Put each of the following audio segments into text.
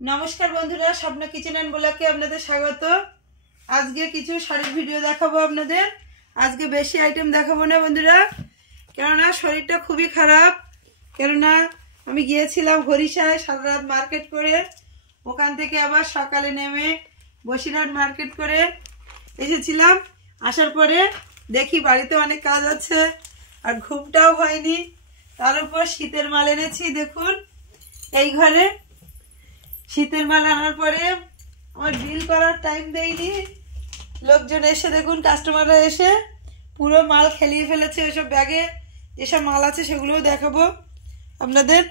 नमस्कार बंधुरा स्वप्न किचेन एंड ब्लगे आपनादेर स्वागत। आज के किछु शाड़ीर भिडियो देखाबो आपनादेर। आज के बेशी आइटेम देखाबो ना बंधुरा, केनना शरीरटा खूबई खराब। केनना आमी गिয়েছিলাম হরিশায় সারা রাত মার্কেট করে, ওখান থেকে আবার সকালে নেমে বসিরহাট মার্কেট করে এসেছিলাম। আসার পরে দেখি বাড়িতে অনেক কাজ আছে আর ঘুমটাও হয়নি। তার উপর শীতের মাল এনেছি। দেখুন এই ঘরে শীতের মাল আনার পরে আমার বিল করার টাইম দেয়নি। লোকজন এসে দেখুন, কাস্টমাররা এসে পুরো মাল খেলিয়ে ফেলেছে। এসব ব্যাগে যেসব মাল আছে সেগুলোও দেখাবো আপনাদের।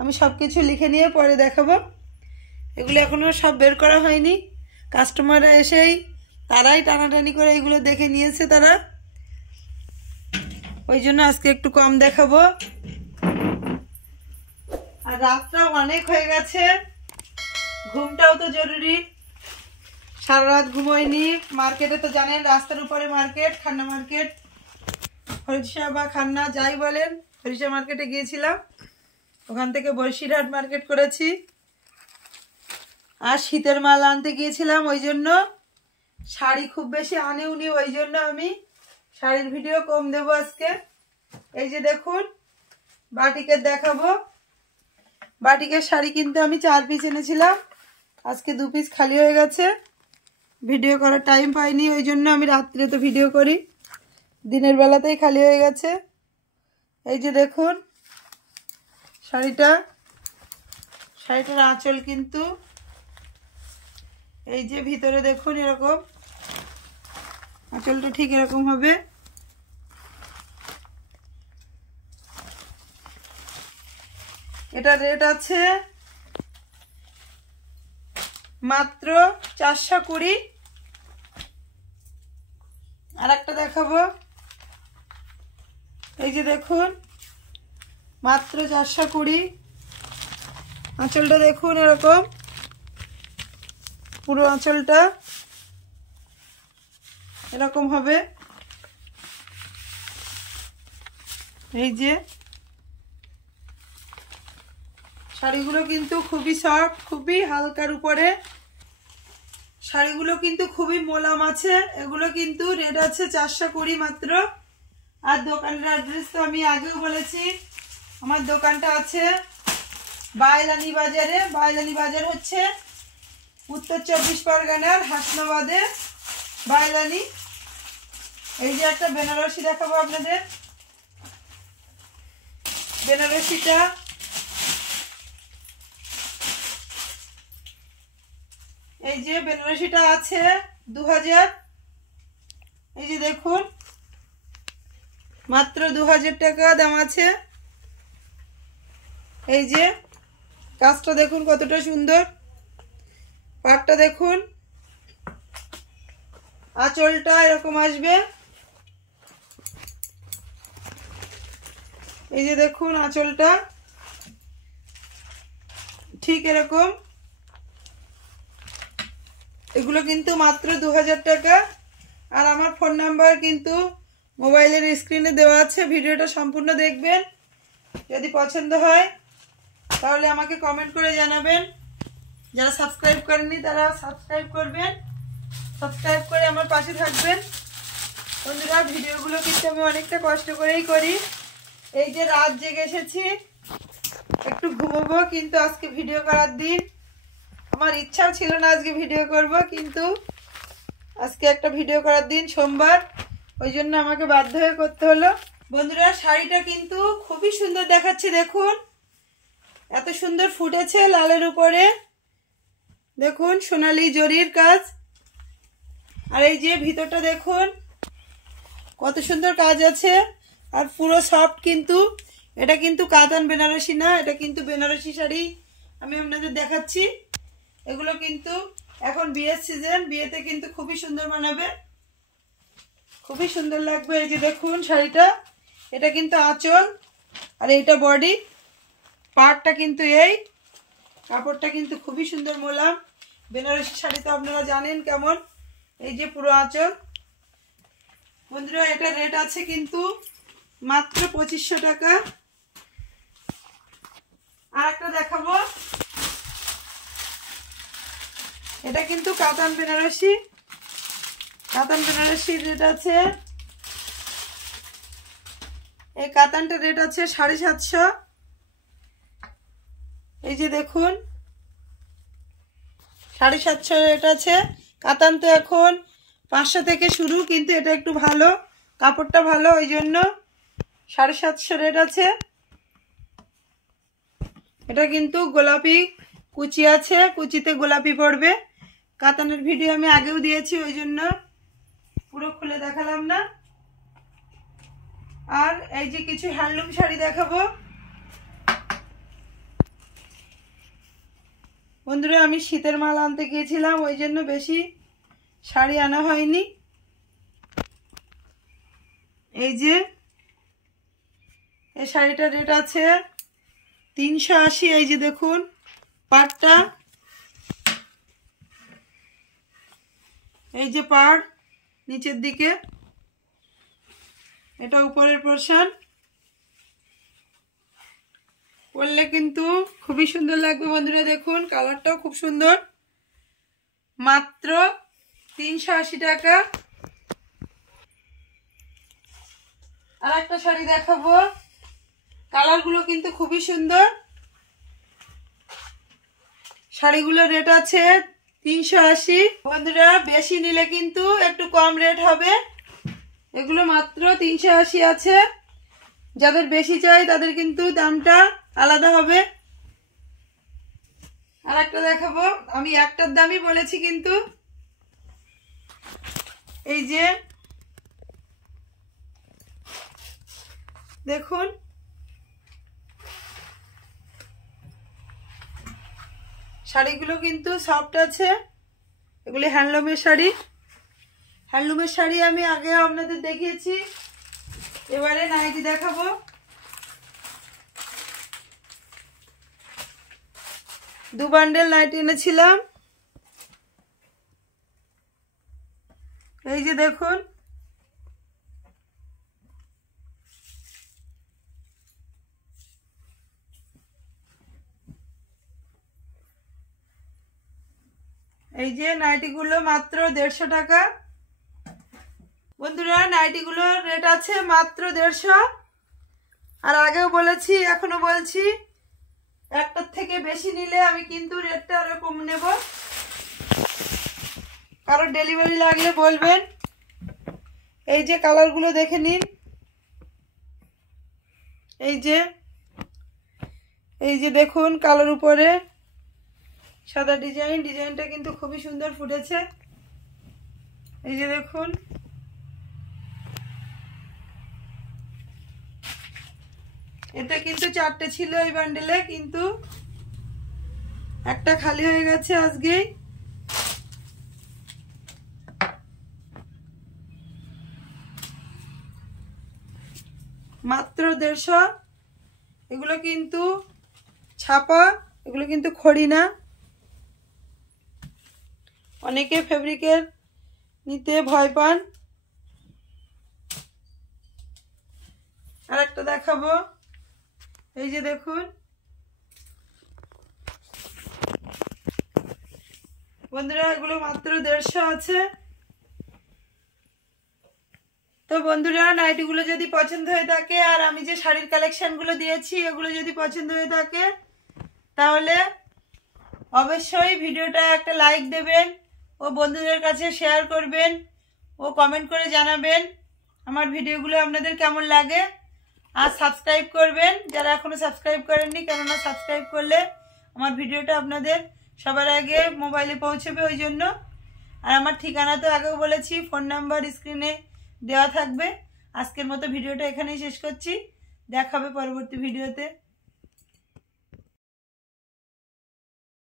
আমি সব কিছু লিখে নিয়ে পরে দেখাবো। এগুলো এখনও সব বের করা হয়নি। কাস্টমাররা এসেই তারাই টানাটানি করে এগুলো দেখে নিয়েছে তারা, ওই জন্য আজকে একটু কম দেখাবো। আর রাতটাও অনেক হয়ে গেছে, ঘুমটাও তো জরুরি। সারা রাত ঘুমোয়নি। মার্কেটে তো জানেন রাস্তার উপরে মার্কেট, খান্না মার্কেট, হরিষা বা খান্না যাই বলেন, হরিষা মার্কেটে গিয়েছিলাম। ওখান থেকে বসিরহাট মার্কেট করেছি। আর শীতের মাল আনতে গিয়েছিলাম, ওই জন্য শাড়ি খুব বেশি আনেওনি, ওই জন্য আমি শাড়ির ভিডিও কম দেবো আজকে। এই যে দেখুন বাটিকের দেখাবো। বাটিকের শাড়ি কিন্তু আমি 4 পিস এনেছিলাম, আজকে 2 পিস খালি হয়ে গেছে। ভিডিও করার টাইম পাইনি, ওই জন্য আমি রাত্রে তো ভিডিও করি, দিনের বেলাতেই খালি হয়ে গেছে। এই যে দেখুন শাড়িটার আঁচল কিন্তু এই যে ভিতরে দেখুন এরকম, আঁচলটা ঠিক এরকম হবে। এটা রেট আছে মাত্র 420। আর একটা দেখাবো। এই যে দেখুন মাত্র 420। আঁচলটা দেখুন এরকম, পুরো আঁচলটা এরকম হবে। এই যে শাড়িগুলো কিন্তু খুবই সফট, খুবই হালকার উপরে। শাড়িগুলো কিন্তু খুবই মোলাম আছে। এগুলো কিন্তু রেট আছে 420 মাত্র। আর দোকানের অ্যাড্রেস তো আমি আগেও বলেছি, আমার দোকানটা আছে বাইলানি বাজারে। বাইলানি বাজার হচ্ছে উত্তর 24 পরগনার হাসনাবাদে বাইলানি। এই যে একটা বেনারসি দেখাবো আপনাদের। বেনারসিটা এই যে বেনারসিটা আছে 2000। এই যে দেখুন মাত্র 2000 টাকা দাম আছে। এই যে কাজটা দেখুন কতটা সুন্দর, পাটটা দেখুন, আঁচলটা এরকম আসবে। এই যে দেখুন আঁচলটা ঠিক এরকম। এগুলো কিন্তু মাত্র 2000 টাকা। আর আমার ফোন নাম্বার কিন্তু মোবাইলের স্ক্রিনে দেওয়া আছে, ভিডিওটা সম্পূর্ণ দেখবেন। যদি পছন্দ হয় তাহলে আমাকে কমেন্ট করে জানাবেন। যারা সাবস্ক্রাইব করেননি তারা সাবস্ক্রাইব করবেন, সাবস্ক্রাইব করে আমার পাশে থাকবেন। বন্ধুরা ভিডিওগুলো কিন্তু আমি অনেকটা কষ্ট করেই করি। এই যে রাত জেগে এসেছি, একটু ঘুমোবো, কিন্তু আজকে ভিডিও করার দিন। আমার ইচ্ছাও ছিল না আজকে ভিডিও করব, কিন্তু আজকে একটা ভিডিও করার দিন, সোমবার, ওই জন্য আমাকে বাধ্য হয়ে করতে হলো। বন্ধুরা শাড়িটা কিন্তু খুবই সুন্দর দেখাচ্ছে। দেখুন এত সুন্দর ফুটেছে লালের উপরে, দেখুন সোনালি জরির কাজ। আর এই যে ভিতরটা দেখুন কত সুন্দর কাজ আছে, আর পুরো সফট। কিন্তু এটা কিন্তু কাতান বেনারসি না, এটা কিন্তু বেনারসি শাড়ি আমি আপনাদের দেখাচ্ছি। এগুলো কিন্তু এখন বিয়ের সিজন, বিয়েতে কিন্তু খুবই সুন্দর মানাবে, খুবই সুন্দর লাগবে। এই যে দেখুন শাড়িটা, এটা কিন্তু আঁচল আর এইটা বডি। পাড়টা কিন্তু এই, কাপড়টা কিন্তু খুবই সুন্দর মোলাম। বেনারসি শাড়ি তো আপনারা জানেন কেমন। এই যে পুরো আঁচল। বন্ধুরা এটা রেট আছে কিন্তু মাত্র 2500 টাকা। আর একটা দেখাবো, এটা কিন্তু কাতান বেনারসি, কাতান বেনারসির রেট আছে, এই কাতানটা রেট আছে 750। এই যে দেখুন 750 রেট আছে। কাতান তো এখন 500 থেকে শুরু, কিন্তু এটা একটু ভালো, কাপড়টা ভালো, ওই জন্য 750 রেট আছে। এটা কিন্তু গোলাপি কুচি আছে, কুচিতে গোলাপি পড়বে। কাতানের ভিডিও আমি আগেও দিয়েছি, ওই জন্য পুরো খুলে দেখালাম না। আর এই যে কিছু হ্যান্ডলুম শাড়ি দেখাবো বন্ধুরা। আমি শীতের মাল আনতে গিয়েছিলাম, ওই জন্য বেশি শাড়ি আনা হয়নি। এই যে এই শাড়িটার রেট আছে 380। এই যে দেখুন পাড়টা, এই যে পাড় নিচের দিকে, এটা উপরের পোরশন। পরলে কিন্তু খুবই সুন্দর লাগবে বন্ধুরা। দেখুন কালারটাও খুব সুন্দর, মাত্র 380 টাকা। আর একটা শাড়ি দেখাবো, কালারগুলো কিন্তু খুবই সুন্দর। শাড়িগুলোর রেট আছে 380 বন্ধুরা। বেশি নিলে কিন্তু একটু কম রেট হবে। এগুলো মাত্র 380 আছে। যাদের বেশি চাই তাদের কিন্তু দামটা আলাদা হবে। আর একটা দেখাবো, আমি একটার দামই বলেছি কিন্তু। এই যে দেখুন শাড়িগুলো কিন্তু সফট আছে, এগুলি হ্যান্ডলুমের শাড়ি। হ্যান্ডলুমের শাড়ি আমি আগে আপনাদের দেখিয়েছি, এবারে নাইটি দেখাবো। দু বান্ডেল নাইটি এনেছিলাম। এই যে দেখুন এই যে নাইটিগুলো মাত্র 150 টাকা বন্ধুরা। নাইটিগুলোর রেট আছে মাত্র 150। আর আগেও বলেছি, এখনো বলছি, একটার থেকে বেশি নিলে আমি কিন্তু রেটটা আরো কম নেব। কারো ডেলিভারি লাগলে বলবেন। এই যে কালারগুলো দেখে নিন। এই যে দেখুন কালার উপরে সাদা ডিজাইন, ডিজাইনটা কিন্তু খুবই সুন্দর ফুটেছে। এই যে দেখুন এটা কিন্তু 4টে ছিল এই বান্ডেলে, কিন্তু একটা খালি হয়ে গেছে আজকেই। মাত্র 150। এগুলো কিন্তু ছাপা, এগুলো কিন্তু খড়ি না। অনেকে ফেব্রিকের নিতে ভয় পান। আর একটা দেখাবো, এই যে দেখুন বন্ধুরা, এগুলো মাত্র 150 আছে। তো বন্ধুরা নাইটিগুলো যদি পছন্দ হয়ে থাকে, আর আমি যে শাড়ির কালেকশনগুলো দিয়েছি এগুলো যদি পছন্দ হয়ে থাকে, তাহলে অবশ্যই ভিডিওটা একটা লাইক দেবেন ও বন্ধুদের কাছে শেয়ার করবেন ও কমেন্ট করে জানাবেন আমার ভিডিওগুলো আপনাদের কেমন লাগে। আর সাবস্ক্রাইব করবেন যারা এখনো সাবস্ক্রাইব করেননি, কেননা সাবস্ক্রাইব করলে আমার ভিডিওটা আপনাদের সবার আগে মোবাইলে পৌঁছবে, ওই জন্য। আর আমার ঠিকানা তো আগেও বলেছি, ফোন নাম্বার স্ক্রিনে দেওয়া থাকবে। আজকের মতো ভিডিওটা এখানেই শেষ করছি, দেখা হবে পরবর্তী ভিডিওতে।